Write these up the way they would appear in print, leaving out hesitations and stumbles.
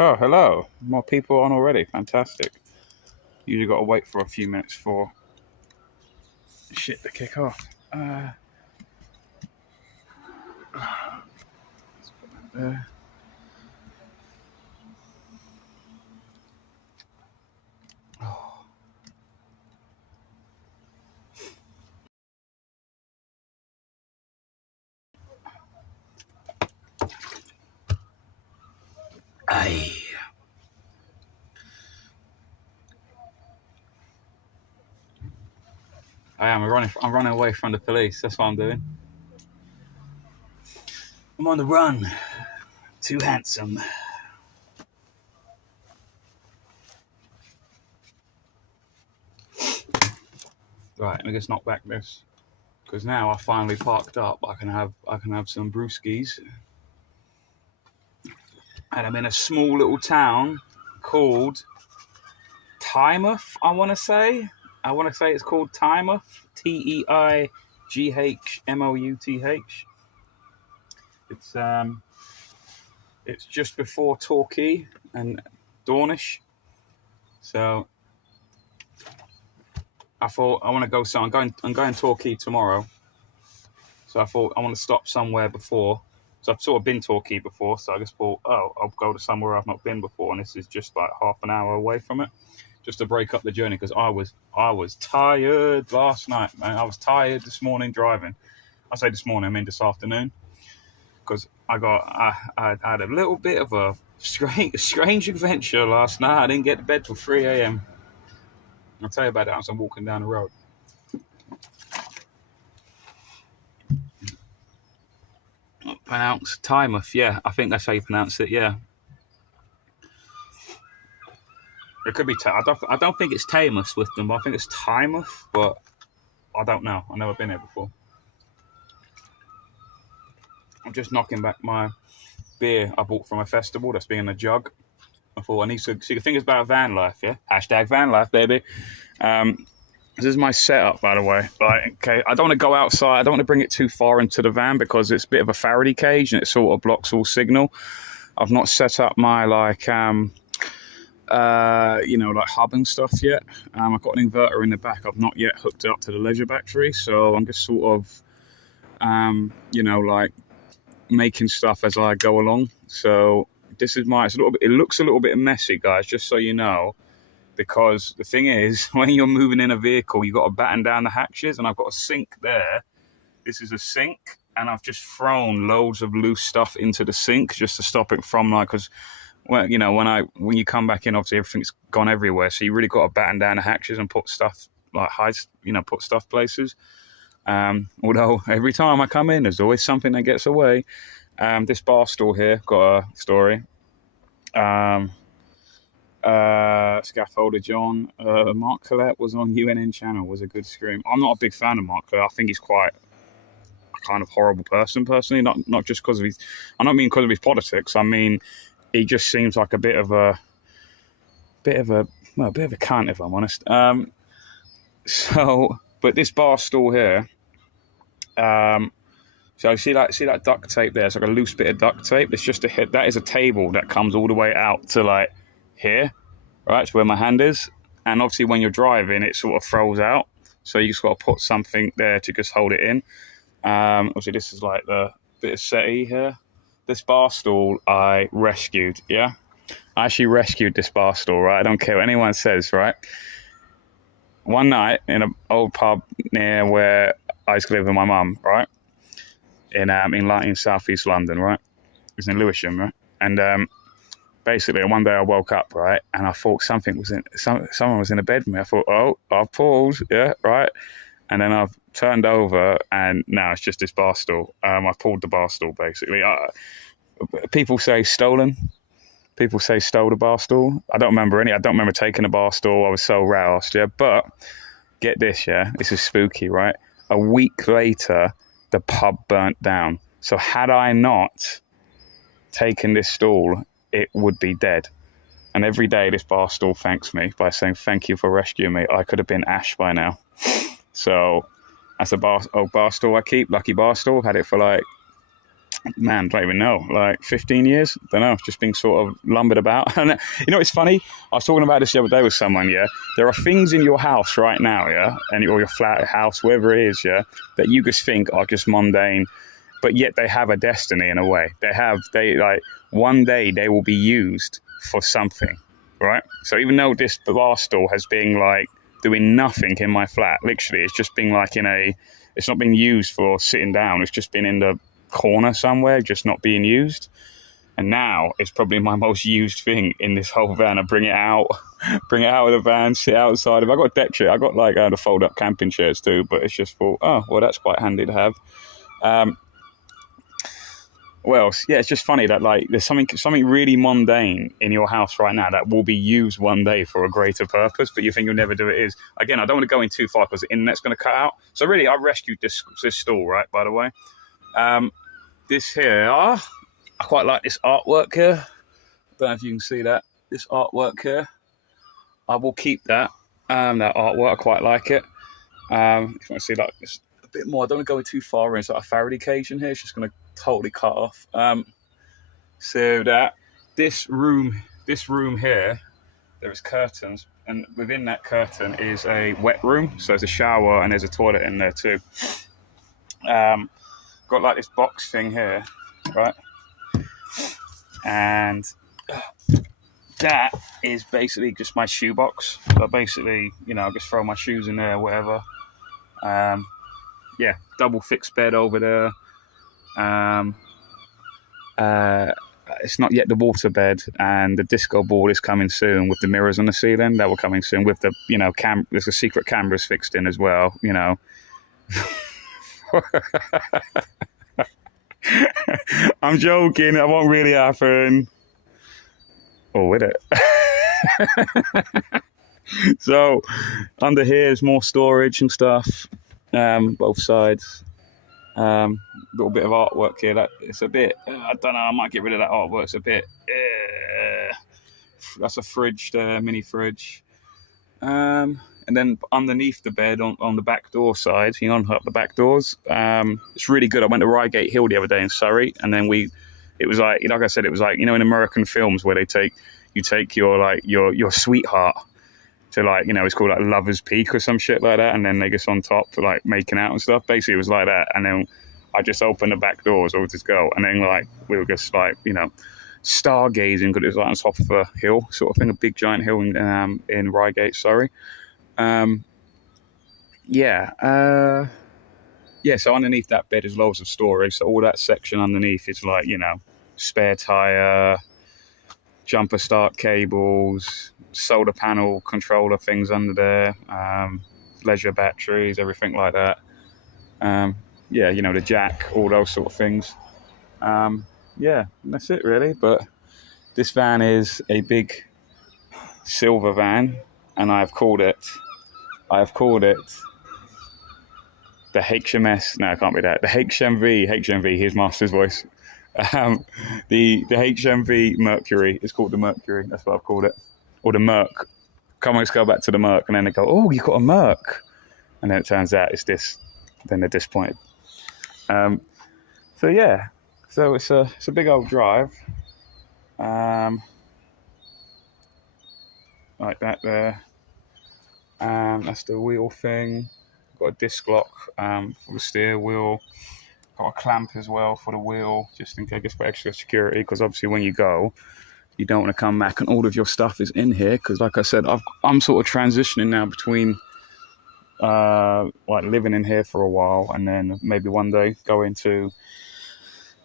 Oh, hello. More people on already. Fantastic. Usually got to wait for a few minutes for shit to kick off. Uh, oh. Aye. I am. I'm running away from the police. That's what I'm doing. I'm on the run. Too handsome. Right, let me just knock back this, because now I finally parked up. I can have some brewskis, and I'm in a small little town called Teignmouth. I want to say it's called Teignmouth. Teighmouth. It's just before Torquay and Dornish. So I thought I want to go. So I'm going Torquay tomorrow. So I thought I want to stop somewhere before. So I've sort of been Torquay before. So I just thought, I'll go to somewhere I've not been before, and this is just like half an hour away from it, just to break up the journey, because I was tired last night, man. I was tired this morning driving. I say this morning, I mean this afternoon, because I had a little bit of a strange adventure last night. I didn't get to bed till 3 a.m. I'll tell you about that as I'm walking down the road. Pronounced Teignmouth, yeah. I think that's how you pronounce it, yeah. It could be. I don't think it's Teignmouth with them, but I think it's Teignmouth, but I don't know. I've never been there before. I'm just knocking back my beer I bought from a festival that's been in a jug. I thought I need to see the thing is about van life, yeah? Hashtag van life, baby. This is my setup, by the way. Like, okay, I don't want to go outside. I don't want to bring it too far into the van because it's a bit of a Faraday cage and it sort of blocks all signal. I've not set up my like hub and stuff yet. I've got an inverter in the back. I've not yet hooked it up to the leisure battery, so I'm just sort of, like making stuff as I go along. So this is it looks a little bit messy, guys, just so you know. Because the thing is, when you're moving in a vehicle, you've got to batten down the hatches, and I've got a sink there. This is a sink, and I've just thrown loads of loose stuff into the sink just to stop it from because, when you come back in, obviously everything's gone everywhere. So you really got to batten down the hatches and put stuff put stuff places. Although every time I come in, there's always something that gets away. This bar stool here got a story. Scaffolder John, Mark Collette was on UNN channel, was a good scream. I'm not a big fan of Mark Collette. I think he's quite a kind of horrible person personally, not just because of I don't mean because of his politics. I mean, he just seems like a bit of a cunt, if I'm honest. But this bar stool here, so see that duct tape there? It's like a loose bit of duct tape. It's just that is a table that comes all the way out to like here, right, to where my hand is. And obviously when you're driving, it sort of throws out. So you just got to put something there to just hold it in. Obviously this is like the bit of settee here. This bar stool I rescued, yeah? I actually rescued this bar stool, right? I don't care what anyone says, right? One night in an old pub near where I used to live with my mum, right? In southeast London, right? It was in Lewisham, right? And basically, one day I woke up, right, and I thought someone was in the bed with me. I thought, I'll pause, yeah, right, and then I've turned over, and now it's just this bar stool. I pulled the bar stool, basically. People say stolen. People say stole the bar stool. I don't remember taking the bar stool. I was so roused, yeah. But get this, yeah, this is spooky, right? A week later, the pub burnt down. So had I not taken this stool, it would be dead. And every day this bar stool thanks me by saying thank you for rescuing me. I could have been ash by now. So that's old bar stool I keep, lucky bar stool. Had it for like man, don't even know, like 15 years, don't know, just being sort of lumbered about. And it's funny, I was talking about this the other day with someone. Yeah, there are things in your house right now, yeah, or your flat, house, wherever it is, yeah, that you just think are just mundane, but yet they have a destiny in a way. They like, one day they will be used for something, right? So even though this bar stool has been like doing nothing in my flat, literally it's just been like it's not being used for sitting down, it's just been in the corner somewhere, just not being used. And now it's probably my most used thing in this whole van. I bring it out of the van, sit outside. If I got a deck chair, I got like the fold up camping chairs too, but it's just thought, oh well, that's quite handy to have. Well, yeah, it's just funny that like there's something really mundane in your house right now that will be used one day for a greater purpose, but you think you'll never do it. Is, again, I don't want to go in too far because the internet's going to cut out. So really, I rescued this stool, right? By the way, this here, I quite like this artwork here. Don't know if you can see that. This artwork here, I will keep that. That artwork, I quite like it. If you want to see like this a bit more, I don't want to go too far in. It's like a Faraday cage in here. It's just going to totally cut off. So that this room here, there is curtains, and within that curtain is a wet room. So there's a shower and there's a toilet in there too. Got like this box thing here, right? And that is basically just my shoe box. So basically, I just throw my shoes in there, whatever. Yeah, double fixed bed over there. It's not yet the water bed, and the disco board is coming soon with the mirrors on the ceiling. That will coming soon with the, there's a secret cameras fixed in as well, I'm joking, that won't really happen. Or will it? So under here is more storage and stuff, both sides. Little bit of artwork here. That it's a bit. I don't know. I might get rid of that artwork. It's a bit. That's a fridge there, mini fridge. And then underneath the bed, on the back door side, you unhook up the back doors. It's really good. I went to Reigate Hill the other day in Surrey, and then it was like I said, it was like, in American films where you take your sweetheart to it's called like Lover's Peak or some shit like that, and then they just on top for like making out and stuff. Basically, it was like that, and then I just opened the back doors with this girl, and then we were just stargazing because it was like on top of a hill, sort of thing, a big giant hill in Reigate, Surrey. So underneath that bed is loads of storage. So all that section underneath is spare tire, jumper start cables, solar panel controller things under there, leisure batteries, everything like that. The jack, all those sort of things. That's it really. But this van is a big silver van, and I have called it the HMS. No, it can't be that. The HMV. Here's Master's voice. The HMV Mercury is called the Mercury. That's what I've called it. Or the Merc. Come on, let's go back to the Merc. And then they go, oh, you got a Merc. And then it turns out it's this. Then they're disappointed. So it's a big old drive. Like that there. That's the wheel thing. Got a disc lock for the steer wheel. Got a clamp as well for the wheel, just in case, for extra security, because obviously when you go, you don't want to come back and all of your stuff is in here, because like I said, I'm sort of transitioning now between living in here for a while and then maybe one day go into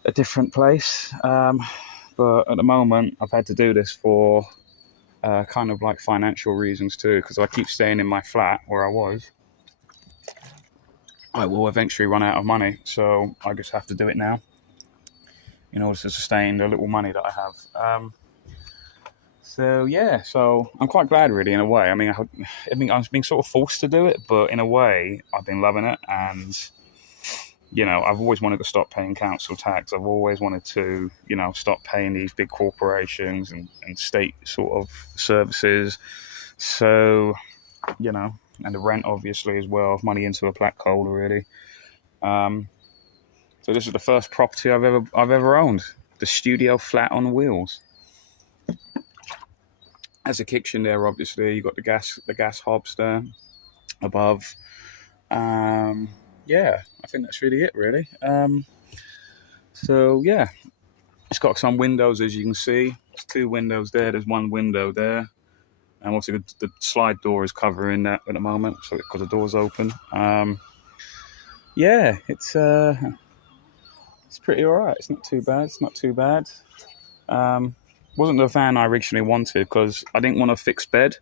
a different place. But at the moment, I've had to do this for kind of like financial reasons too, because I keep staying in my flat where I was. I will eventually run out of money, so I just have to do it now in order to sustain the little money that I have. So I'm quite glad, really, in a way. I mean, I've been sort of forced to do it, but in a way, I've been loving it. And, I've always wanted to stop paying council tax. I've always wanted to, stop paying these big corporations and state sort of services. So, and the rent, obviously, as well, money into a black hole, really. So this is the first property I've ever owned. The studio flat on wheels. There's a kitchen there, obviously. You've got the gas hobs there above. Yeah, I think that's really it, really. So yeah, it's got some windows, as you can see. There's 2 windows there. There's 1 window there. And also the slide door is covering that at the moment, so because the door's open. Yeah, it's pretty alright. It's not too bad. It's not too bad. Wasn't the van I originally wanted because I didn't want a fixed bed.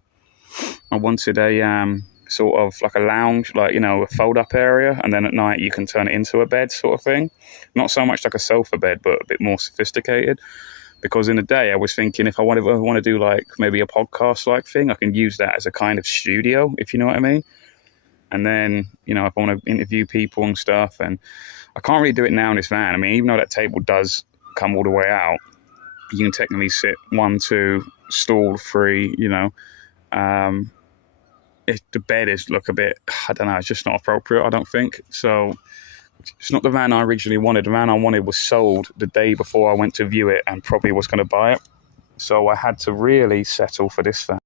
I wanted a sort of like a lounge, like, you know, a fold-up area, and then at night you can turn it into a bed sort of thing. Not so much like a sofa bed, but a bit more sophisticated. Because in the day I was thinking if I want to do like maybe a podcast-like thing, I can use that as a kind of studio, if you know what I mean. And then, you know, if I want to interview people and stuff, and I can't really do it now in this van. I mean, even though that table does come all the way out, you can technically sit 1, 2, stall 3, you know. The bed is look a bit, I don't know, it's just not appropriate, I don't think. So it's not the van I originally wanted. The van I wanted was sold the day before I went to view it and probably was going to buy it. So I had to really settle for this van.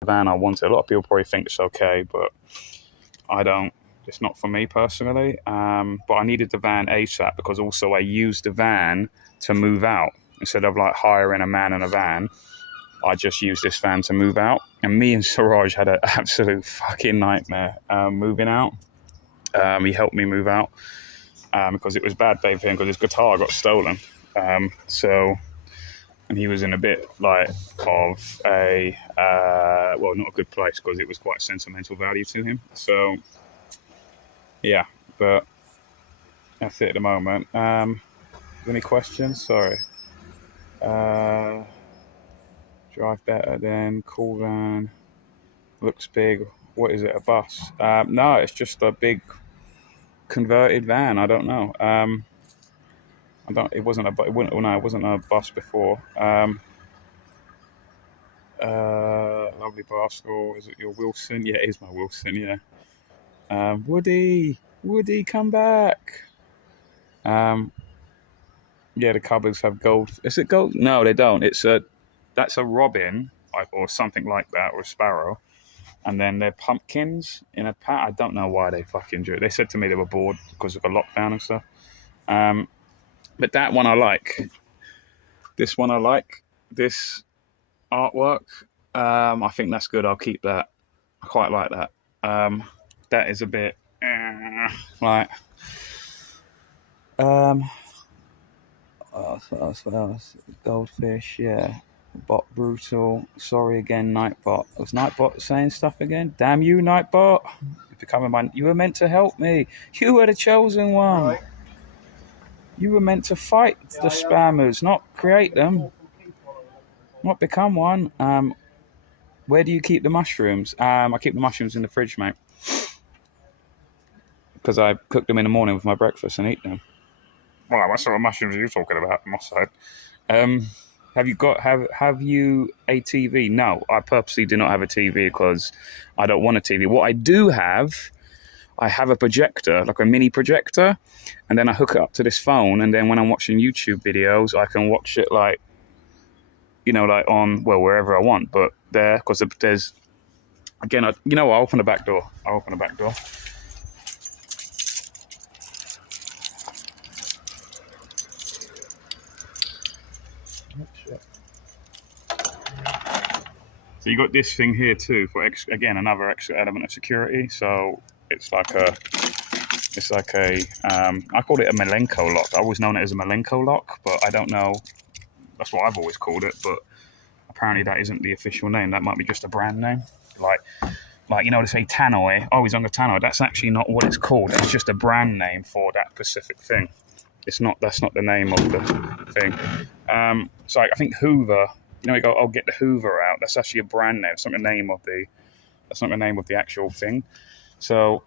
The van I wanted. A lot of people probably think it's okay, but I don't. It's not for me personally. But I needed the van ASAP because also I used the van to move out. Instead of like hiring a man in a van, I just used this van to move out. And me and Siraj had an absolute fucking nightmare moving out. He helped me move out because it was a bad day for him because his guitar got stolen. And he was in a bit like of a, well, not a good place because it was quite sentimental value to him. So, yeah, but that's it at the moment. Any questions? Sorry. Drive better than cool van. Looks big. What is it? A bus? No, it's just a big converted van. I don't know. It wasn't a bus before. Lovely bar store. Is it your Wilson? Yeah, it is my Wilson. Yeah. Woody, come back. Yeah, the cupboards have gold. Is it gold? No, they don't. That's a robin or something like that, or a sparrow. And then they're pumpkins in a pat. I don't know why they fucking do it. They said to me they were bored because of the lockdown and stuff. But that one I like. This one I like. This artwork. I think that's good. I'll keep that. I quite like that. That is a bit like. What else? Goldfish, yeah. Bot brutal. Sorry again, Nightbot. Was Nightbot saying stuff again? Damn you, Nightbot! You were meant to help me. You were the chosen one. Right. You were meant to fight the spammers, not create them. Not become one. Where do you keep the mushrooms? I keep the mushrooms in the fridge, mate. Because I cook them in the morning with my breakfast and eat them. Well, what sort of mushrooms are you talking about, I must say? Have you a TV? No, I purposely do not have a TV because I don't want a TV. What I do have, I have a projector, like a mini projector, and then I hook it up to this phone, and then when I'm watching YouTube videos, I can watch it like, you know, like on, well, wherever I want, but there, because there's, again, I'll open the back door. So you got this thing here too for another extra element of security. So it's like a I call it a Malenko lock. I always known it as a Malenko lock, but I don't know. That's what I've always called it, but apparently that isn't the official name. That might be just a brand name. Like they say Tannoy. Oh, he's on the Tannoy. That's actually not what it's called. It's just a brand name for that specific thing. That's not the name of the thing. So I think Hoover. You know, you go, get the Hoover out. That's actually a brand name. That's not the name of the actual thing. So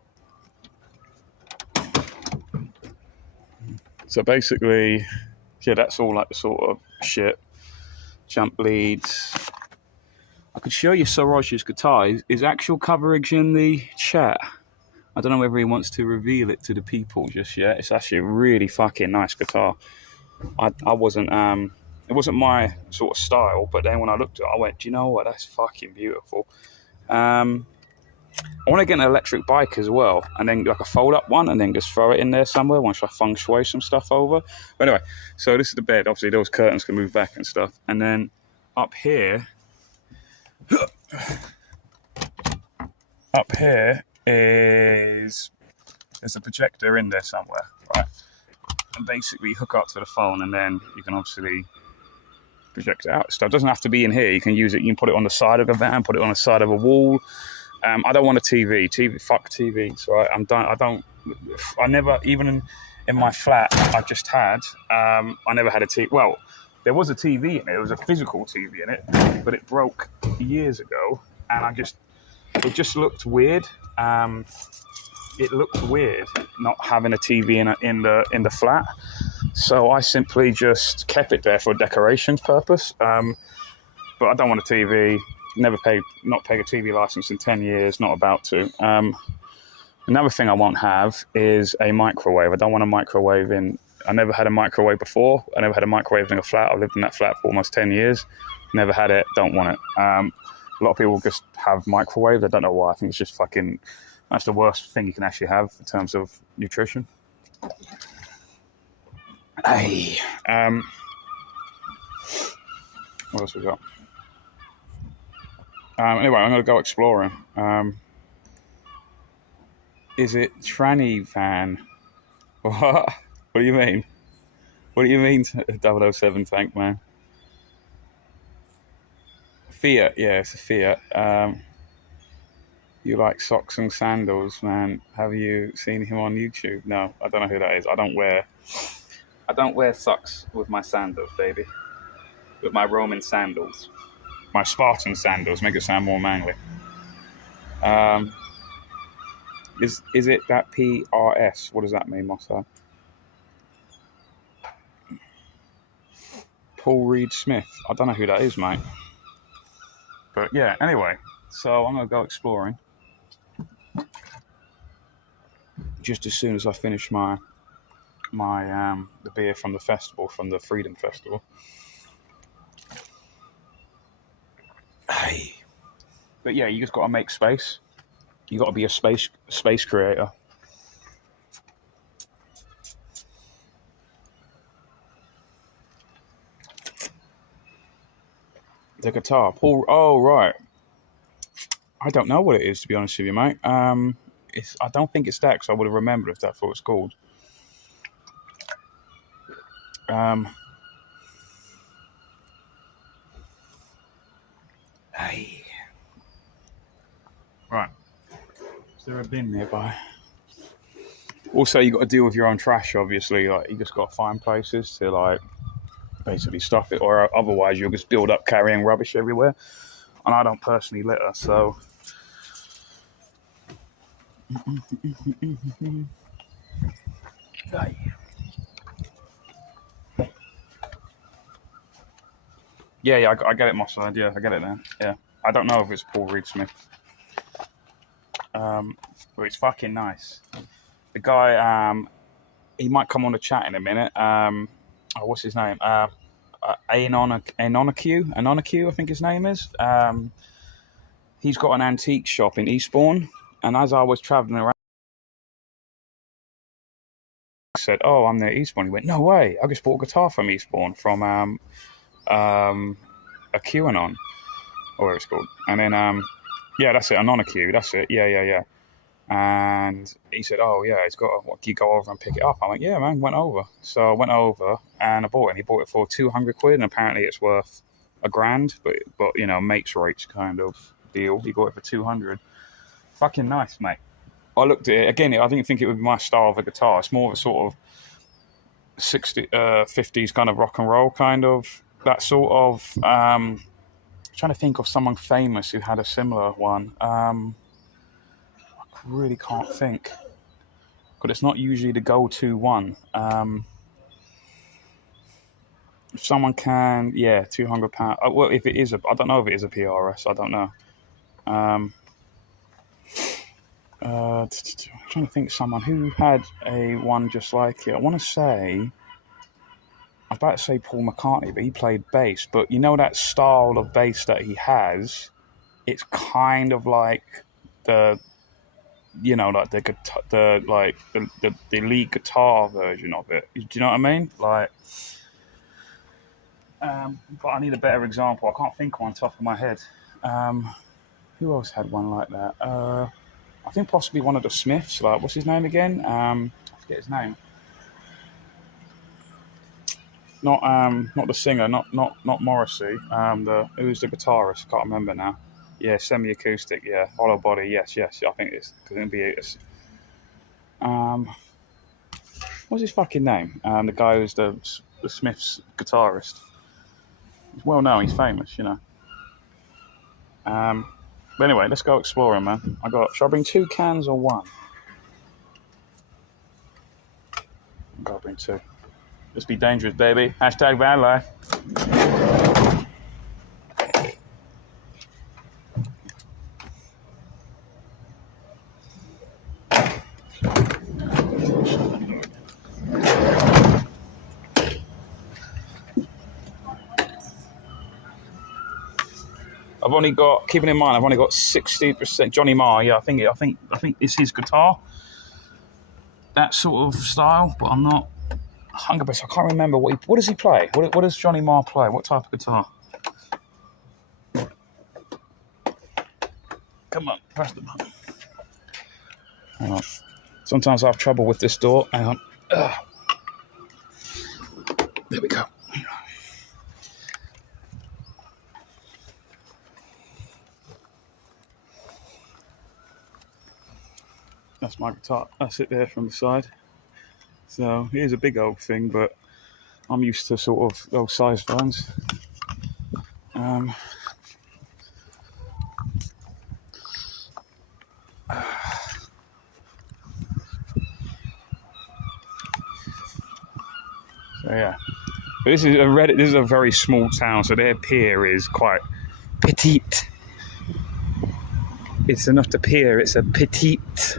basically, yeah, that's all like the sort of shit. Jump leads. I could show you Siraj's guitar. His actual coverage in the chat. I don't know whether he wants to reveal it to the people just yet. It's actually a really fucking nice guitar. I wasn't it wasn't my sort of style, but then when I looked at it, I went, do you know what? That's fucking beautiful. I want to get an electric bike as well, and then like a fold-up one, and then just throw it in there somewhere once I feng shui some stuff over. But anyway, so this is the bed. Obviously, those curtains can move back and stuff. And then up here is there's a projector in there somewhere, right? And basically hook up to the phone, and then you can obviously project it out. Stuff doesn't have to be in here. You can use it. You can put it on the side of the van, put it on the side of a wall. I don't want a TV. Fuck TVs, right? I never, even in my flat I just had, I never had a TV. Well, there was a TV in it. There was a physical TV in it, but it broke years ago, and it just looked weird. It looked weird not having a TV in the flat. So I simply just kept it there for decoration purpose. But I don't want a TV. Not paid a TV license in 10 years, not about to. Another thing I won't have is a microwave. I don't want a microwave I never had a microwave before. I never had a microwave in a flat. I've lived in that flat for almost 10 years. Never had it, don't want it. A lot of people just have microwaves. I don't know why. I think it's just that's the worst thing you can actually have in terms of nutrition. Hey, what else we got? Anyway, I'm going to go exploring. Is it tranny van? What? What do you mean? What do you mean, 007 tank man? Fiat, yeah, it's a Fiat. You like socks and sandals, man. Have you seen him on YouTube? No, I don't know who that is. I don't wear socks with my sandals, baby. With my Roman sandals. My Spartan sandals, make it sound more manly. Is it that PRS? What does that mean, Mossad? Paul Reed Smith. I don't know who that is, mate. But yeah, anyway. So I'm going to go exploring. Just as soon as I finish my the beer from the festival, from the Freedom Festival. Hey. But yeah, you just got to make space. You got to be a space creator. The guitar, Paul. Oh right. I don't know what it is, to be honest with you, mate. I don't think it's that, because I would have remembered if that's what it's called. Hey. Right. Is there a bin nearby? Also, you got to deal with your own trash, obviously. Like, you just got to find places to, like, basically stuff it, or otherwise you'll just build up carrying rubbish everywhere. And I don't personally litter, so... Yeah, I get it, Mossad. Yeah, I get it now. Yeah, I don't know if it's Paul Reed Smith, but it's fucking nice. The guy, he might come on the chat in a minute. What's his name? Anonacue, I think his name is. He's got an antique shop in Eastbourne, and as I was travelling around, I said, "Oh, I'm near Eastbourne." He went, "No way! I just bought a guitar from Eastbourne from a QAnon, or whatever it's called." And then, yeah, that's it, Anonacue. That's it. Yeah. And he said, "Oh yeah, it's got. What, can you go over and pick it up?" I'm like, "Yeah, man." Went over. So I went over and I bought it. And he bought it for £200, and apparently it's worth $1,000. But you know, mates rates kind of deal. He got it for 200. Fucking nice, mate. I looked at it again. I didn't think it would be my style of a guitar. It's more of a sort of 50s kind of rock and roll kind of, that sort of. Trying to think of someone famous who had a similar one. I really can't think, but it's not usually the go-to one. If someone can, yeah, £200. Well, if it is I don't know if it is a PRS. I don't know. I'm trying to think of someone who had a one just like it. I want to say, I was about to say Paul McCartney, but he played bass. But you know that style of bass that he has, it's kind of like the, like the guitar, the lead guitar version of it. Do you know what I mean? Like, but I need a better example. I can't think of one on top of my head. Who else had one like that? I think possibly one of the Smiths. Like, what's his name again? I forget his name. Not the singer. Not Morrissey. Who's the guitarist? Can't remember now. Yeah, semi-acoustic. Yeah, hollow body. Yes. I think it's because it's. What's his fucking name? The guy who's the Smiths guitarist. He's well known. He's famous. But anyway, let's go exploring, man. Should I bring 2 cans or 1? I've got to bring 2. Let's be dangerous, baby. Hashtag van life. I've only got 60%. Johnny Marr, yeah, I think it's his guitar. That sort of style, but I'm not 100%. I can't remember what does he play? What does Johnny Marr play? What type of guitar? Come on, press the button. Hang on. Sometimes I have trouble with this door. Hang on. There we go. That's my guitar. That's it there from the side. So here's a big old thing, but I'm used to sort of those size phones. So yeah, but this is a very small town, so their pier is quite petite. It's enough to pier. It's a petite.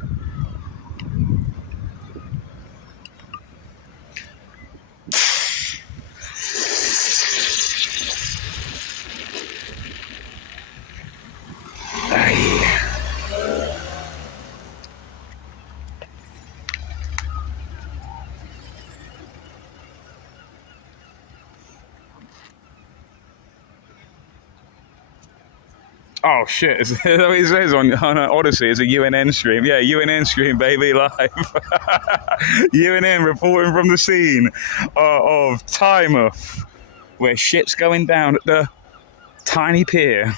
Oh shit, is that what it says on Odyssey? It's a UNN stream. Yeah, UNN stream, baby, live. UNN reporting from the scene of Teignmouth, where shit's going down at the tiny pier.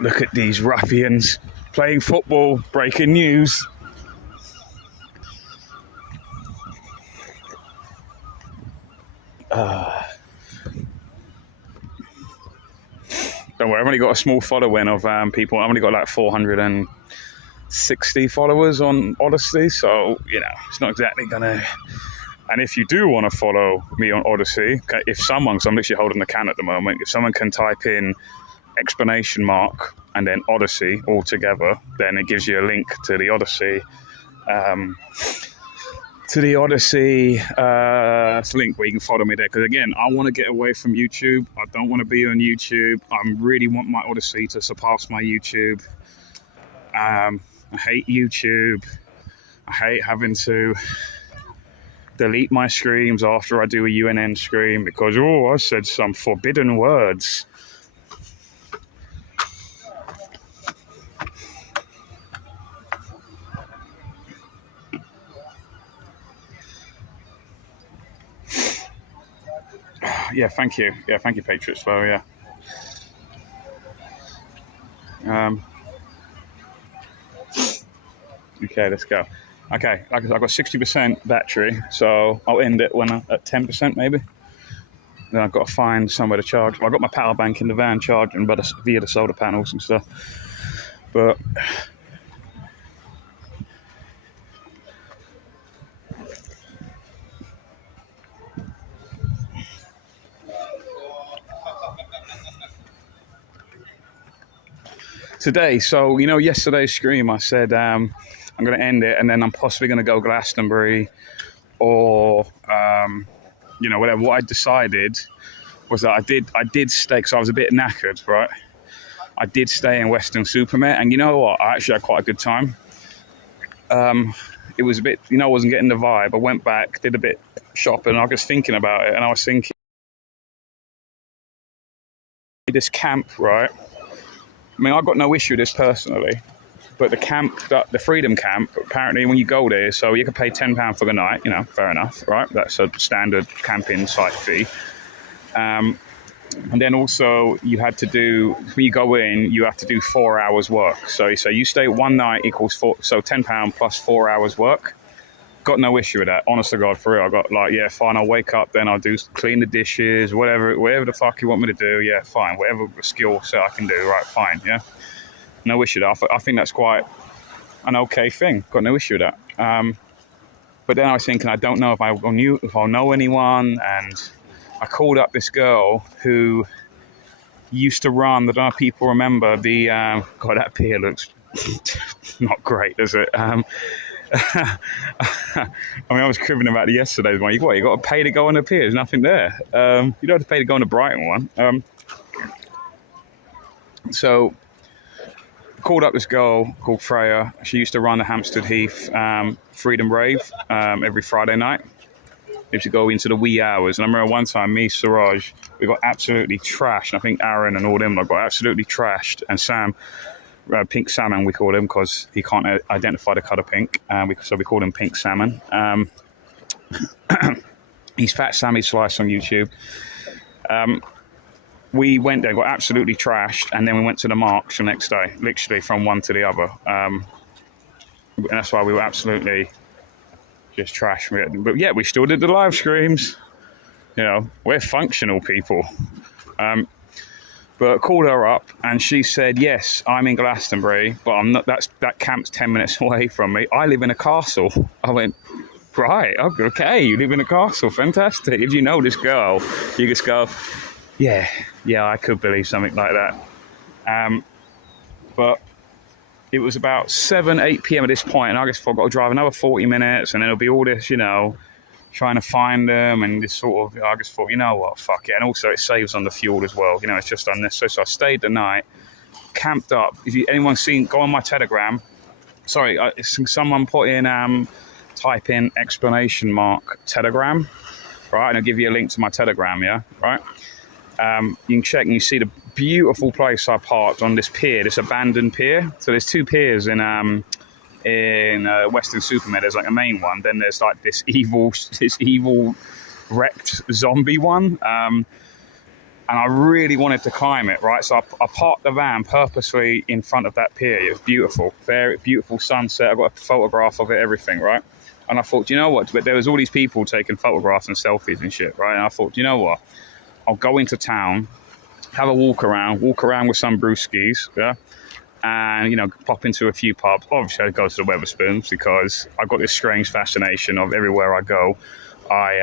Look at these ruffians playing football, breaking news. Don't worry, I've only got a small following of people. I've only got like 460 followers on Odyssey, so, it's not exactly gonna... And if you do want to follow me on Odyssey, if someone, so I'm literally holding the can at the moment, if someone can type in ! and then Odyssey all together, then it gives you a link to the Odyssey link where you can follow me there. Because again, I want to get away from YouTube. I don't want to be on YouTube. I really want my Odyssey to surpass my YouTube. I hate YouTube. I hate having to delete my streams after I do a UNN stream because, I said some forbidden words. Yeah, thank you. Yeah, thank you, Patriots. So, yeah. Okay, let's go. Okay, like I said, I've got 60% battery, so I'll end it when I'm at 10% maybe. Then I've got to find somewhere to charge. I've got my power bank in the van charging via the solar panels and stuff. But... today. So, you know, yesterday's stream, I said I'm going to end it, and then I'm possibly going to go Glastonbury or, you know, whatever. What I decided was that I did stay, because I was a bit knackered, right? I did stay in Weston-super-Mare, and you know what? I actually had quite a good time. It was a bit, you know, I wasn't getting the vibe. I went back, did a bit shopping, and I was thinking about it, and I was thinking, this camp, right? I mean, I've got no issue with this personally, but the camp, the Freedom Camp, apparently when you go there, so you can pay £10 for the night, you know, fair enough, right? That's a standard camping site fee. And then also you had to do, when you go in, you have to do 4 hours work. So you stay one night equals £10 plus 4 hours work. Got no issue with that. Honest to God, for real. I got like, yeah, fine. I'll wake up, then I'll do clean the dishes, whatever the fuck you want me to do. Yeah, fine. Whatever skill set I can do, right? Fine. Yeah, no issue with that. I think that's quite an okay thing. Got no issue with that. But then I was thinking, I don't know if I'll know anyone, and I called up this girl who used to run. I don't know if people remember the. God, that pier looks not great, does it? I mean, I was cribbing about it yesterday. You got to pay to go on the pier. There's nothing there. You don't have to pay to go on the Brighton one. So, called up this girl called Freya. She used to run the Hampstead Heath Freedom Rave every Friday night. Used to go into the wee hours. And I remember one time, me, Siraj, we got absolutely trashed. And I think Aaron and all them got absolutely trashed. And Sam, Pink Salmon, we call him, because he can't identify the colour pink. So we call him Pink Salmon. He's Fat Sammy Slice on YouTube. We went there, got absolutely trashed, and then we went to the Marks the next day, literally from one to the other. And that's why we were absolutely just trash. But yeah, we still did the live streams. You know, we're functional people. But I called her up, and she said, yes, I'm in Glastonbury, but I'm not. That camp's 10 minutes away from me. I live in a castle. I went, right, okay, you live in a castle, fantastic. If you know this girl, you just go, yeah, I could believe something like that. But it was about 8 p.m. at this point, and I just thought I've got to drive another 40 minutes, and then it'll be all this, you know, trying to find them, and this sort of, I just thought, you know what, fuck it. And also it saves on the fuel as well, you know, it's just unnecessary. So I stayed the night, camped up. If anyone's seen, go on my Telegram. Sorry, someone put in, type in ! Telegram, right? And I'll give you a link to my Telegram, yeah, right? You can check and you see the beautiful place I parked on this pier, this abandoned pier. So there's two piers in Weston-super-Mare. There's like a main one, then there's like this evil wrecked zombie one, and I really wanted to climb it, right? So I parked the van purposely in front of that pier. It was beautiful, very beautiful sunset. I got a photograph of it, everything, right? And I thought, you know what, but there was all these people taking photographs and selfies and shit, right? And I thought, you know what, I'll go into town, have a walk around with some brewskis, yeah, and, you know, pop into a few pubs. Obviously, I go to the Wetherspoons because I've got this strange fascination of everywhere I go, I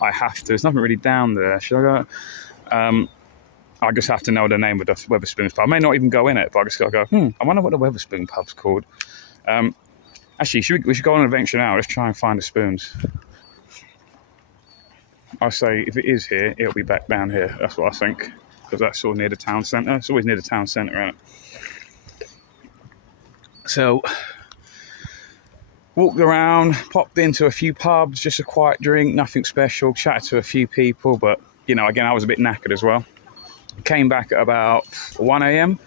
have to. There's nothing really down there. Should I go? I just have to know the name of the Wetherspoons pub. I may not even go in it, but I just got to go, I wonder what the Wetherspoon pub's called. Actually, we should go on an adventure now. Let's try and find the spoons. I say, if it is here, it'll be back down here. That's what I think, because that's sort of near the town centre. It's always near the town centre, isn't it? So, walked around, popped into a few pubs, just a quiet drink, nothing special, chatted to a few people, but, you know, again, I was a bit knackered as well. Came back at about 1 a.m,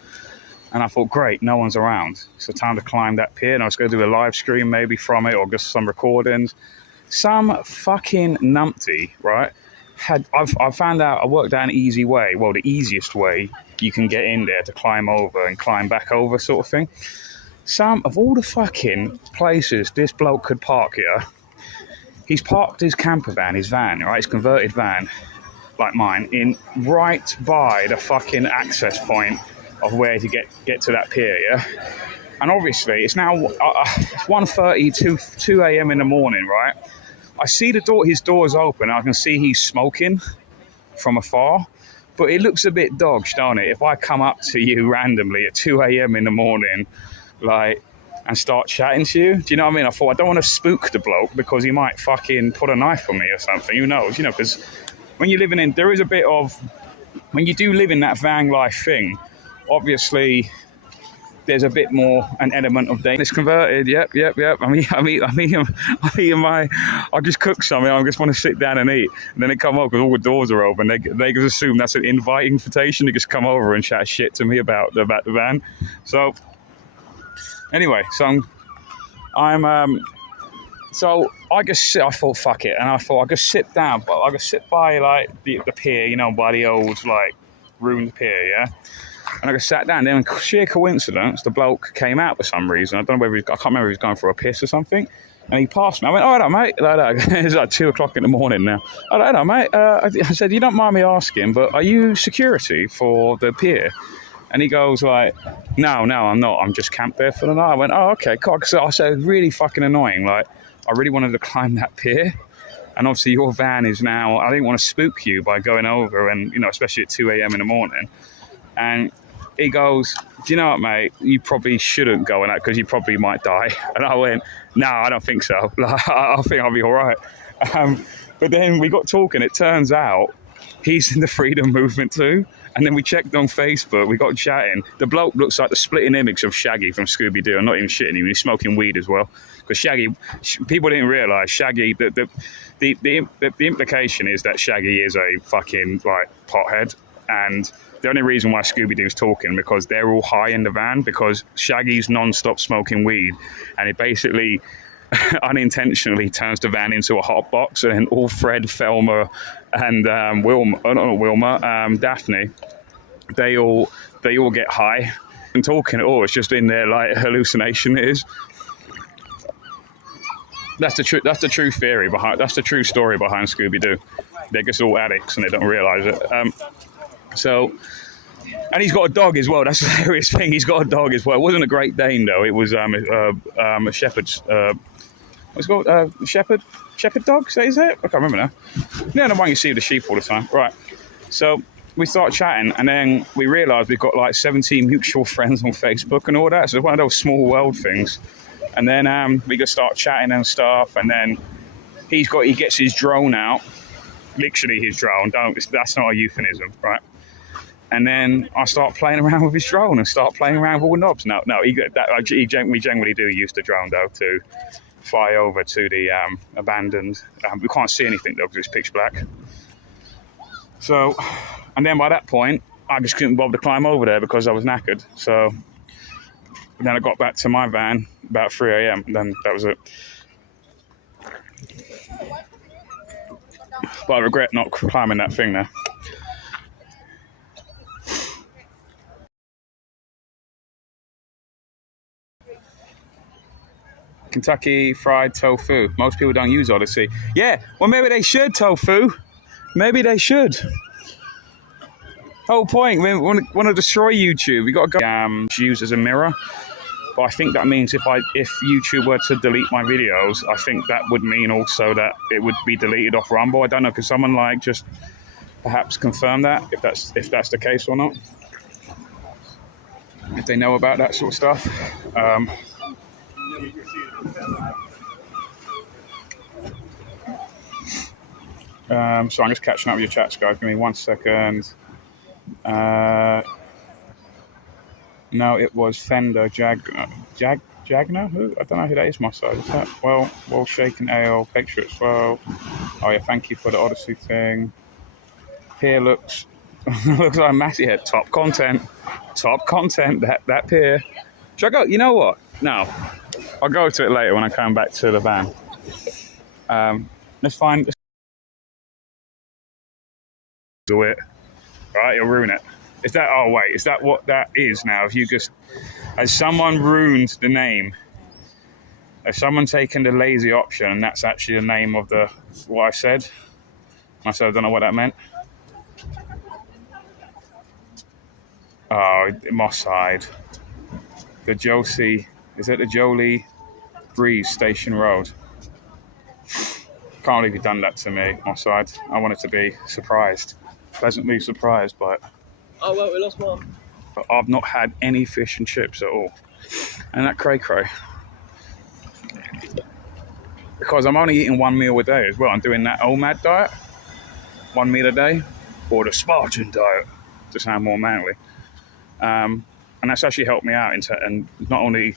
and I thought, great, no one's around. So time to climb that pier, and I was going to do a live stream maybe from it, or just some recordings. Some fucking numpty, right? I found out, I worked out an easy way, well, the easiest way you can get in there to climb over and climb back over sort of thing. Some of all the fucking places this bloke could park here, he's parked his camper van, his van, right? His converted van, like mine, in right by the fucking access point of where to get to that pier, yeah? And obviously, it's now 1:30, 2 a.m. in the morning, right? I see his door's open, and I can see he's smoking from afar. But it looks a bit dodged, don't it? If I come up to you randomly at 2 a.m. in the morning, like, and start chatting to you, do you know what I mean? I thought, I don't want to spook the bloke because he might fucking put a knife on me or something. Who knows? You know, because when you're living in, there is a bit of, when you do live in that van life thing, obviously there's a bit more an element of danger. It's converted. Yep. I just cook something. I just want to sit down and eat. And then they come over because all the doors are open. They just assume that's an invite invitation to just come over and chat shit to me about the van. So anyway, so so I just sit. I thought, fuck it, and I thought I just sit down, but I just sit by like the pier, you know, by the old like ruined pier, yeah. And I just sat down. Then, sheer coincidence, the bloke came out for some reason. I don't know whether I can't remember if he was going for a piss or something. And he passed me. I went, "Oh, hello, mate." It's like 2 o'clock in the morning now. "Oh, hello, mate." I said, "You don't mind me asking, but are you security for the pier?" And he goes like, No, I'm not. I'm just camped there for the night." I went, "Oh, okay, cool." So I said, really fucking annoying. Like, I really wanted to climb that pier. And obviously your van is now, I didn't want to spook you by going over and, you know, especially at 2 a.m. in the morning. And he goes, "Do you know what, mate? You probably shouldn't go on that because you probably might die." And I went, "No, I don't think so. I think I'll be all right." But then we got talking. It turns out he's in the freedom movement too. And then we checked on Facebook. We got chatting. The bloke looks like the splitting image of Shaggy from Scooby-Doo. I'm not even shitting him. He's smoking weed as well. Because Shaggy, people didn't realise Shaggy. The implication is that Shaggy is a fucking like pothead. And the only reason why Scooby-Doo's talking because they're all high in the van because Shaggy's non-stop smoking weed, and it basically unintentionally turns the van into a hot box, and then all Fred, Thelma, and Daphne, they all get high and talking. Oh, it's just in their like hallucination. It is. That's the true theory behind. That's the true story behind Scooby-Doo. They're just all addicts and they don't realise it. So, and he's got a dog as well. That's the hilarious thing. He's got a dog as well. It wasn't a Great Dane though. It was a shepherd's. What's it called? Shepherd dog. Is it? I can't remember now. Yeah, the one you see with the sheep all the time. Right. So we start chatting, and then we realise we've got like 17 mutual friends on Facebook and all that. So it's one of those small world things. And then we just start chatting and stuff, and then he gets his drone out. Literally his drone. That's not a euphemism, right? And then I start playing around with his drone and start playing around with all the knobs. No, we generally do use the drone though to fly over to the abandoned. We can't see anything though because it's pitch black. So, and then by that point, I just couldn't bother to climb over there because I was knackered. So then I got back to my van about 3 a.m. and then that was it. But I regret not climbing that thing now. Kentucky Fried Tofu. Most people don't use Odyssey. Yeah, well maybe they should, Tofu. Maybe they should. Whole point, we want to destroy YouTube. We got to go use as a mirror. But I think that means if YouTube were to delete my videos, I think that would mean also that it would be deleted off Rumble. I don't know, could someone like just perhaps confirm that if that's the case or not? If they know about that sort of stuff. So I'm just catching up with your chats, guys. Give me 1 second. No, it was Fender Jagna. Who? I don't know who that is. My side. Is that well shaken ale picture as well? Oh yeah, thank you for the Odyssey thing. Pier looks like a massive head. Top content. That pier. Should I go? You know what? No, I'll go to it later when I come back to the van. Let's find. Do it. All right, you'll ruin it. Is that? Oh wait, is that what that is now? If you just, has someone ruined the name? Has someone taken the lazy option and that's actually the name of the what I said? I said I don't know what that meant. Oh, Moss Side. The Josie, is it the Jolie Breeze Station Road? Can't believe you've done that to me, Moss Side. I wanted to be surprised. pleasantly surprised by it. Oh, well, we lost one. But I've not had any fish and chips at all. And that cray-cray. Because I'm only eating 1 meal a day as well. I'm doing that OMAD diet, 1 meal a day, or the Spartan diet, to sound more manly. And that's actually helped me out. And not only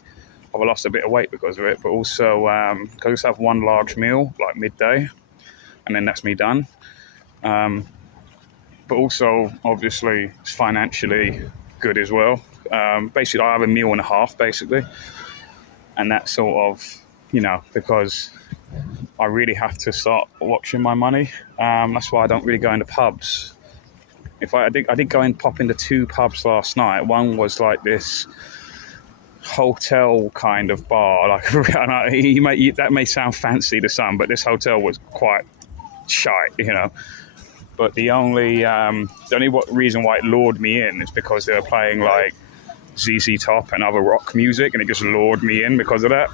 have I lost a bit of weight because of it, but also because I just have one large meal, like midday, and then that's me done. But also, obviously, it's financially good as well. Basically, I have a meal and a half, basically. And that's sort of, because I really have to start watching my money. That's why I don't really go into pubs. I did go and pop into 2 pubs last night. One was like this hotel kind of bar. Like that may sound fancy to some, but this hotel was quite shite, But the only reason why it lured me in is because they were playing like ZZ Top and other rock music, and it just lured me in because of that.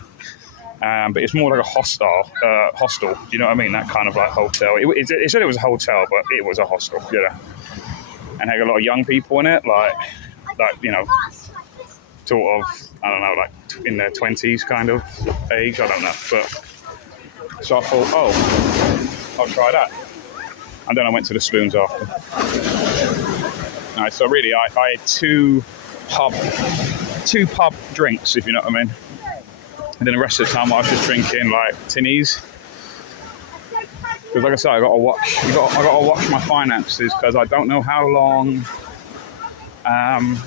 But it's more like a hostel. Do you know what I mean? That kind of like hotel. It said it was a hotel, but it was a hostel. And had a lot of young people in it, like sort of, I don't know, like in their 20s kind of age. I don't know, but so I thought, I'll try that. And then I went to the Spoons after. Right, so really, I had two pub drinks, if you know what I mean. And then the rest of the time, I was just drinking like tinnies. Because, like I said, I got to watch my finances because I don't know how long.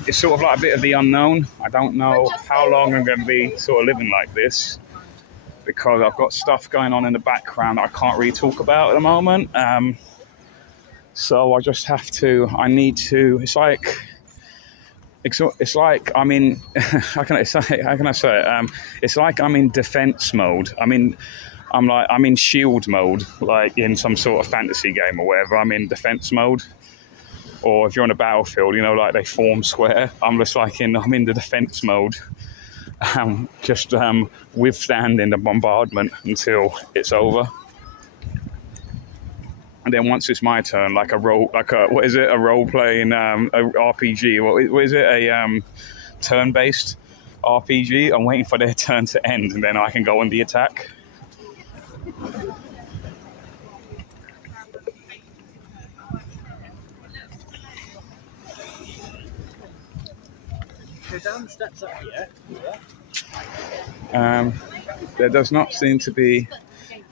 It's sort of like a bit of the unknown. I don't know how long I'm going to be sort of living like this because I've got stuff going on in the background that I can't really talk about at the moment. So I just have to. I need to. It's like I'm in. How can I say it? It's like I'm in defense mode. I'm in shield mode, like in some sort of fantasy game or whatever. I'm in defense mode. Or if you're on a battlefield, like they form square. I'm just like I'm in the defense mode. Just withstanding the bombardment until it's over. And then once it's my turn, a role playing a RPG. What is it? A turn-based RPG. I'm waiting for their turn to end, and then I can go on the attack. Go down the steps up here. There does not seem to be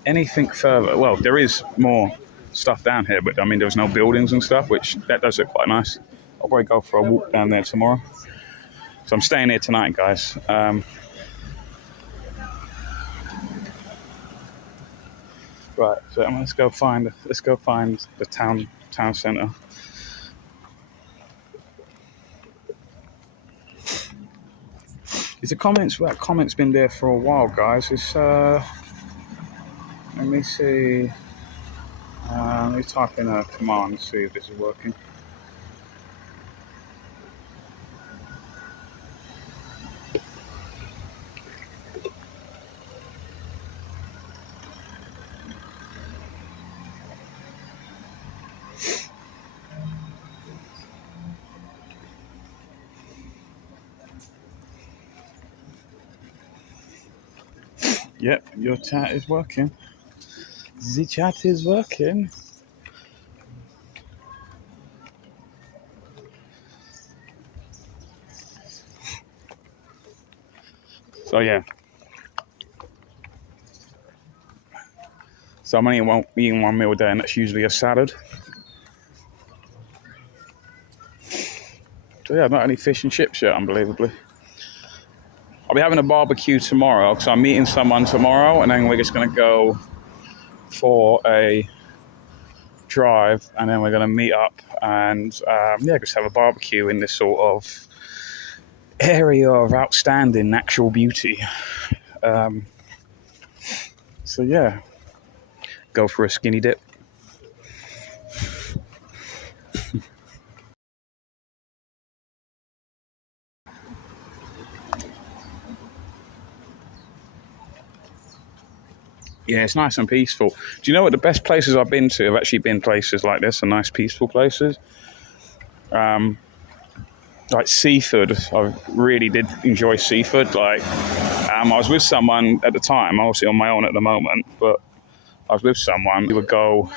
anything further. Well, there is more stuff down here, but there's no buildings and stuff, which that does look quite nice. I'll probably go for a walk down there tomorrow. So I'm staying here tonight, guys. Right, so let's go find the town centre. Is the comments been there for a while, guys? It's let me see. Let me type in a command and see if this is working. Yep, your chat is working. The chat is working. So yeah. So I'm only eating 1 meal a day, and that's usually a salad. So yeah, not any fish and chips yet, unbelievably. I'll be having a barbecue tomorrow, because I'm meeting someone tomorrow, and then we're just going to go for a drive, and then we're going to meet up and just have a barbecue in this sort of area of outstanding natural beauty. So yeah, go for a skinny dip. Yeah, it's nice and peaceful. Do you know what the best places I've been to have actually been places like this, and nice peaceful places? Like seafood. I really did enjoy seafood. Like, I was with someone at the time, obviously on my own at the moment, but I was with someone. We would go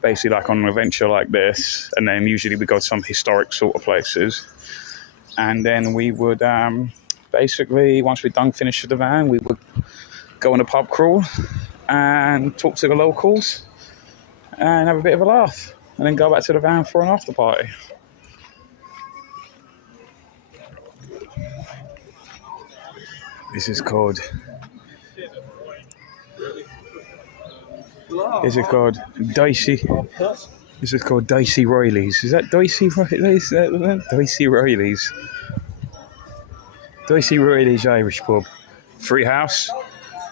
basically like on an adventure like this, and then usually we go to some historic sort of places. And then we would basically, once we'd done finish with the van, we would go on a pub crawl and talk to the locals and have a bit of a laugh, and then go back to the van for an after party. This is called Dicey. This is called Dicey Royleys. Is that Dicey Royleys? Dicey Royleys. Dicey Royleys Irish pub. Free house.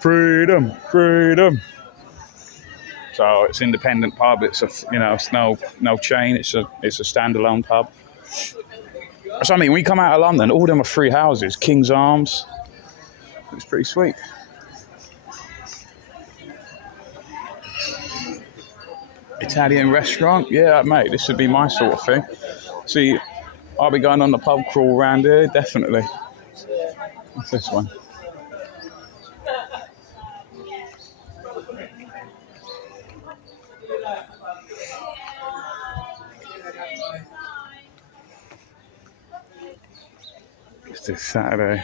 Freedom. So it's independent pub. It's it's no chain. It's a standalone pub. So I mean, when you come out of London, all of them are free houses. King's Arms. It's pretty sweet. Italian restaurant, yeah, mate. This would be my sort of thing. See, I'll be going on the pub crawl around here, definitely. What's this one? It's this Saturday.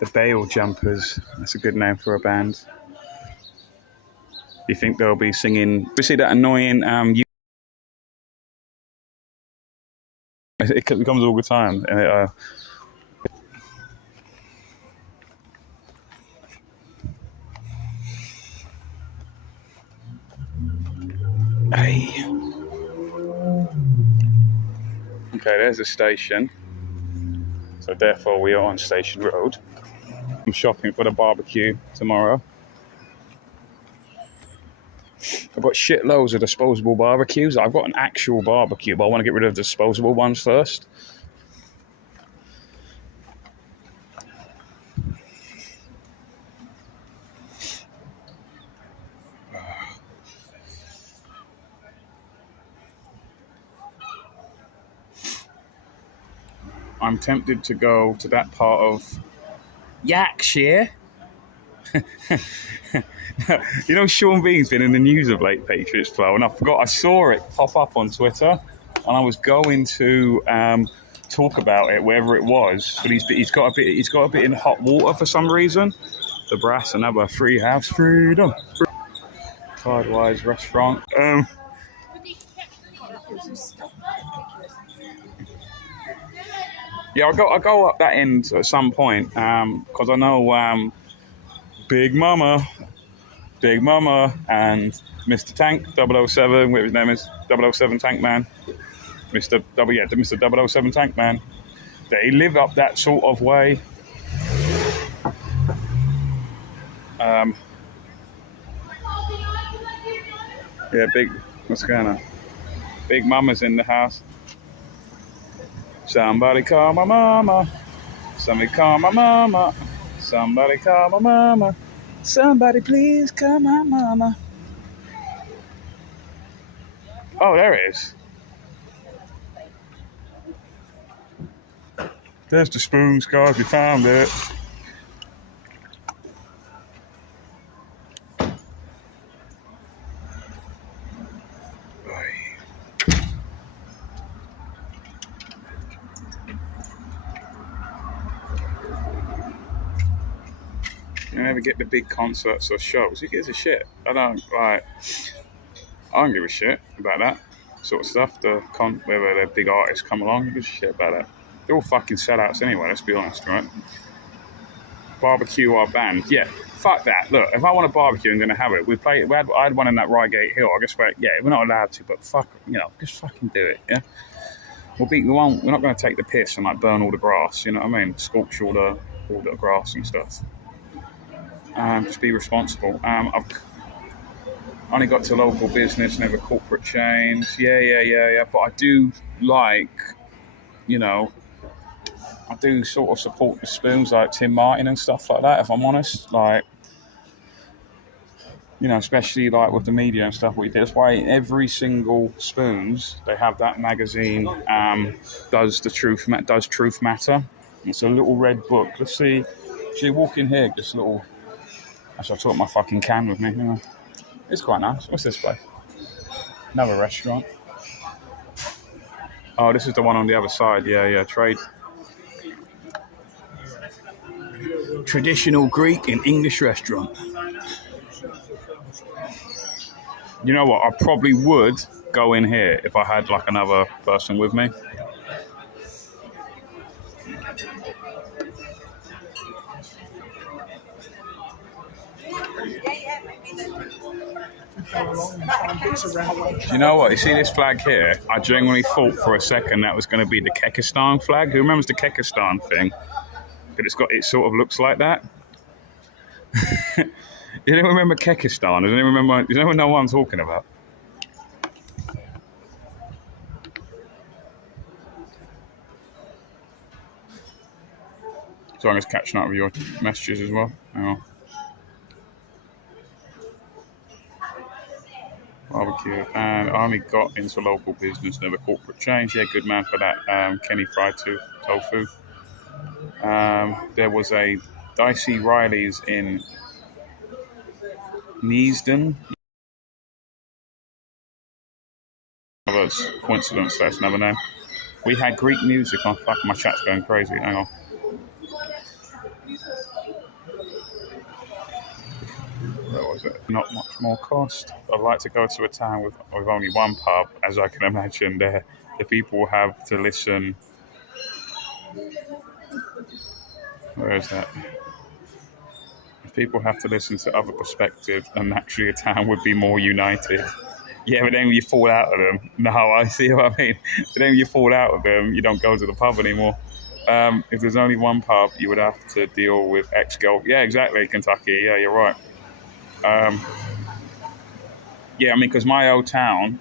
The Bale Jumpers. That's a good name for a band. You think they'll be singing? We see that annoying. It comes all the time. Hey. Okay, there's the station. So therefore, we are on Station Road. I'm shopping for the barbecue tomorrow. I've got shitloads of disposable barbecues. I've got an actual barbecue, but I want to get rid of the disposable ones first. I'm tempted to go to that part of Yorkshire. You know, Sean Bean's been in the news of late, Patriots Flow, and I saw it pop up on Twitter, and I was going to talk about it wherever it was, but he's got a bit in hot water for some reason. The Brass, another free house, freedom. Tidewise restaurant. Yeah, I'll go up that end at some point, because I know Big Mama and Mr. Tank 007, whatever his name is, 007 Tank Man, Mr. 007 Tank Man. They live up that sort of way. Yeah, what's going on? Big Mama's in the house. Somebody call my mama. Somebody call my mama. Somebody call my mama. Somebody please call my mama. Oh, there it is. There's the spoons, guys. We found it. You never get the big concerts or shows. Who gives a shit? I don't give a shit about that sort of stuff. Whether the big artists come along, who gives a shit about that? They're all fucking sellouts anyway, let's be honest, right? Barbecue our band. Yeah, fuck that. Look, if I want a barbecue, I'm going to have it. I had one in that Reigate Hill. I guess, yeah, we're not allowed to, but fuck, just fucking do it, yeah? We're not going to take the piss and, burn all the grass, you know what I mean? Scorch all the grass and stuff. Just be responsible. I've only got to local business, never corporate chains. Yeah. But I do I do sort of support the spoons like Tim Martin and stuff like that, if I'm honest. You know, especially like with the media and stuff. That's why in every single Spoons they have that magazine. Does Truth Matter? It's a little red book. Let's see. Actually, walk in here. This little. Actually, I took my fucking can with me. You know. It's quite nice. What's this place? Another restaurant. Oh, this is the one on the other side. Yeah. Traditional Greek and English restaurant. You know what? I probably would go in here if I had like another person with me. You know what? You see this flag here? I genuinely thought for a second that was going to be the Kekistan flag. Who remembers the Kekistan thing? But it sort of looks like that. You don't remember Kekistan? Does anyone remember? Does anyone know what I'm talking about? So I'm just catching up with your messages as well. Hang on. Barbecue, and I only got into local business, never corporate change. Yeah, good man for that. Kenny Fried Tofu. There was a Dicey Riley's in Neasden. Another coincidence, that's another name. We had Greek music on. Fuck, my chat's going crazy. Hang on. Where was it? Not much more cost. I'd like to go to a town with only one pub, as I can imagine. The people have to listen. Where is that? People have to listen to other perspectives, and naturally a town would be more united. Yeah, but then when you fall out of them, no, I see what I mean. But then when you fall out of them, you don't go to the pub anymore. If there's only one pub, you would have to deal with ex-girl. Yeah, exactly, Kentucky. Yeah, you're right. Yeah, I mean, because my old town,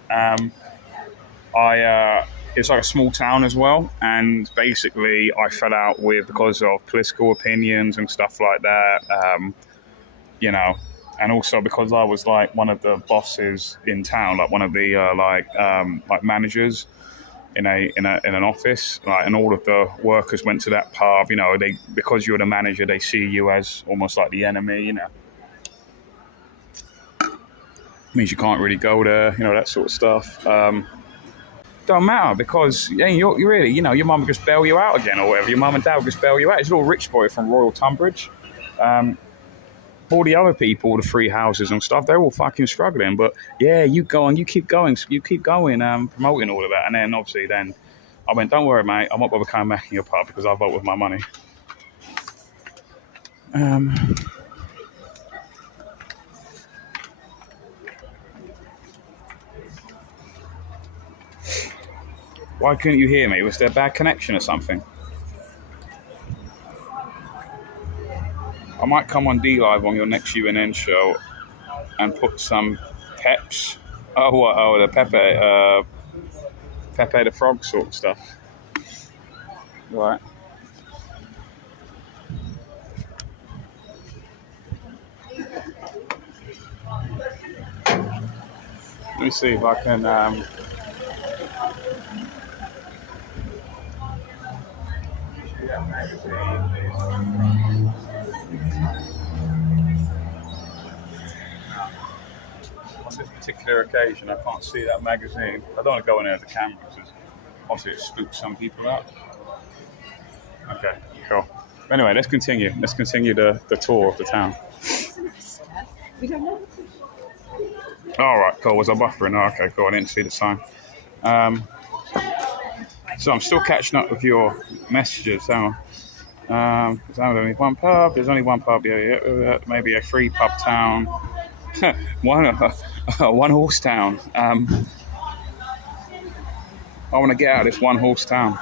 it's like a small town as well, and basically I fell out with because of political opinions and stuff like that, you know, and also because I was like one of the bosses in town, like one of the like managers in an office, like, and all of the workers went to that pub. You know, because you're the manager, they see you as almost like the enemy. You know, means you can't really go there. You know, that sort of stuff. Don't matter because you're really, you know, your mum will just bail you out again or whatever. Your mum and dad will just bail you out. He's a little rich boy from Royal Tunbridge. All the other people, the free houses and stuff, they're all fucking struggling. But yeah, you go on, you keep going, promoting all of that. And then obviously, then I went, don't worry, mate, I won't bother coming back in your pub because I vote with my money. Why couldn't you hear me? Was there a bad connection or something? I might come on D-Live on your next UNN show and put some peps. The Pepe the Frog sort of stuff. Right. Let me see if I can... On this particular occasion, I can't see that magazine. I don't want to go in there with the camera because obviously it spooks some people out. Okay, cool. Anyway, let's continue. Let's continue the tour of the town. All right, cool. Was I buffering? Oh, okay, cool. I didn't see the sign. So I'm still catching up with your messages. Hang on. There's only one pub. There's only one pub. Yeah. Maybe a free pub town. one horse town. I want to get out of this one horse town.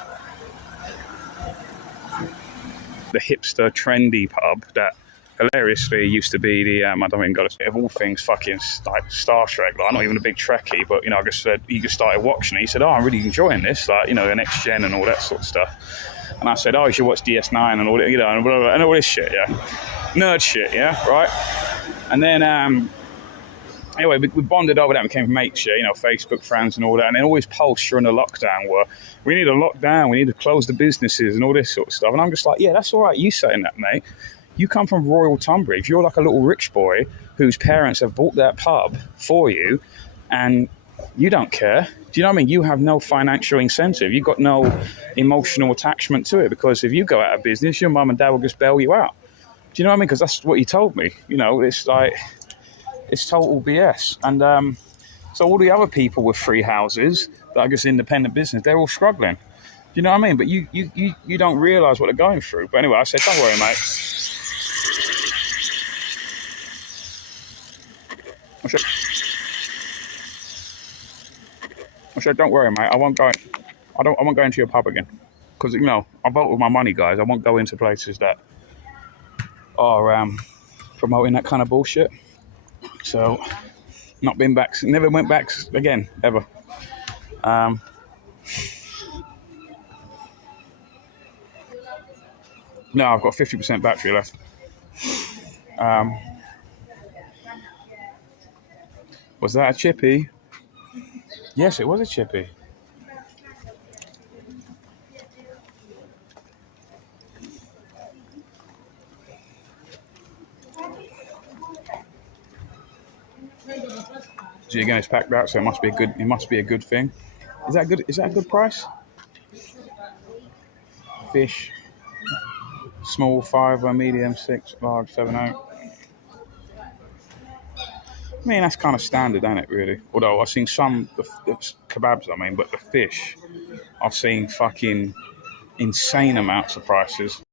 The hipster, trendy pub that hilariously used to be the I don't even got to say of all things fucking like Star Trek. Like, I'm not even a big Trekkie, but you know, I just said he just started watching it. He said, "Oh, I'm really enjoying this, like, you know, the next gen and all that sort of stuff." And I said, "Oh, you should watch DS9 and all that, you know, and all this shit, yeah, nerd shit, yeah, right." And then Anyway, we bonded over that and became mates, yeah, Facebook friends and all that. And then always posts during the lockdown were, we need a lockdown, we need to close the businesses and all this sort of stuff. And I'm just like, yeah, that's all right, you saying that, mate. You come from Royal Tunbridge. You're like a little rich boy whose parents have bought that pub for you and you don't care. Do you know what I mean? You have no financial incentive. You've got no emotional attachment to it because if you go out of business, your mum and dad will just bail you out. Do you know what I mean? Because that's what he told me. It's like, it's total BS. And so all the other people with free houses that are just independent business, they're all struggling. Do you know what I mean? But you don't realise what they're going through. But anyway, I said, don't worry, mate. I said, don't worry, mate. I won't go into your pub again. Because, I vote with my money, guys. I won't go into places that are promoting that kind of bullshit. So, not been back. Never went back again, ever. No, I've got 50% battery left. Was that a chippy? Yes, it was a chippy. So again, it's packed out, so it must be a good thing. Is that good? Is that a good price? Fish, small 5, medium 6, large 7/8. I mean, that's kind of standard, ain't it, really? Although I've seen some, the kebabs, but the fish, I've seen fucking insane amounts of prices.